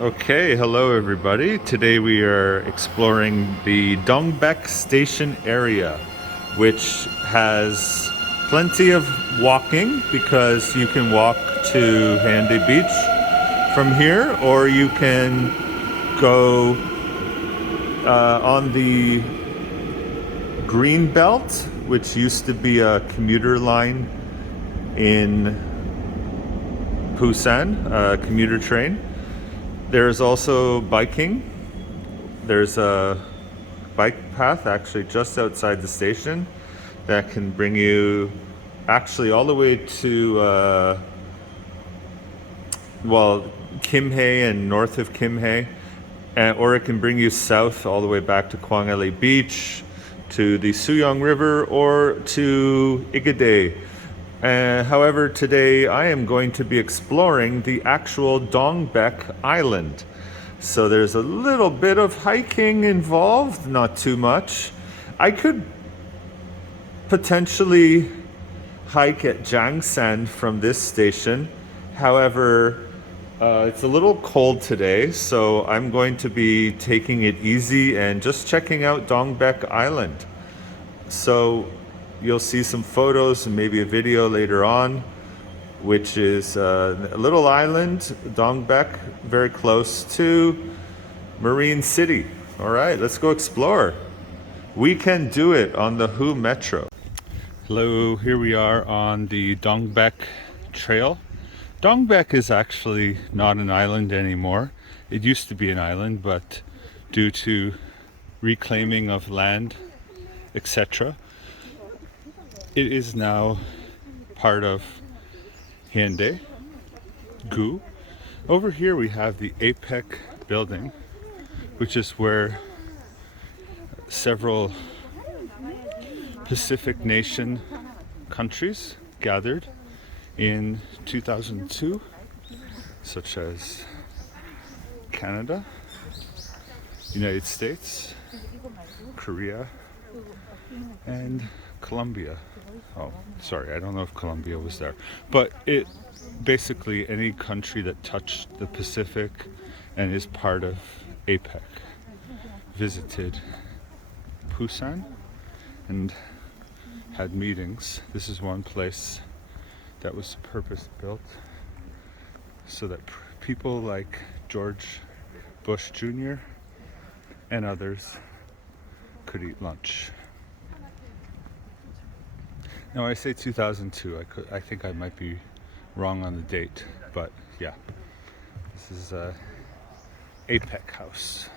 Okay, hello everybody. Today we are exploring the Dongbaek Station area, which has plenty of walking because you can walk to Hyundai Beach from here, or you can go on the Green Belt, which used to be a commuter line in Busan, a commuter train. There's also biking. There's a bike path actually just outside the station that can bring you actually all the way to Kimhae and north of Kimhae, or it can bring you south all the way back to Kwangali Beach, to the Suyong River, or to Igade. However, today I am going to be exploring the actual Dongbaek Island. So there's a little bit of hiking involved, not too much. I could potentially hike at Jangsan from this station. However, it's a little cold today, so I'm going to be taking it easy and just checking out Dongbaek Island. So you'll see some photos and maybe a video later on, which is a little island, Dongbaek, very close to Marine City. All right, let's go explore. We can do it on the Hu Metro. Hello, here we are on the Dongbaek Trail. Dongbaek is actually not an island anymore. It used to be an island, but due to reclaiming of land, etc., it is now part of Hyundai-gu. Over here we have the APEC building, which is where several Pacific nation countries gathered in 2002, such as Canada, United States, Korea, and Colombia. Oh, sorry, I don't know if Colombia was there. But it basically any country that touched the Pacific and is part of APEC visited Busan and had meetings. This is one place that was purpose built so that people like George Bush Jr. and others could eat lunch. No, I say 2002. I think I might be wrong on the date, but yeah, this is APEC House.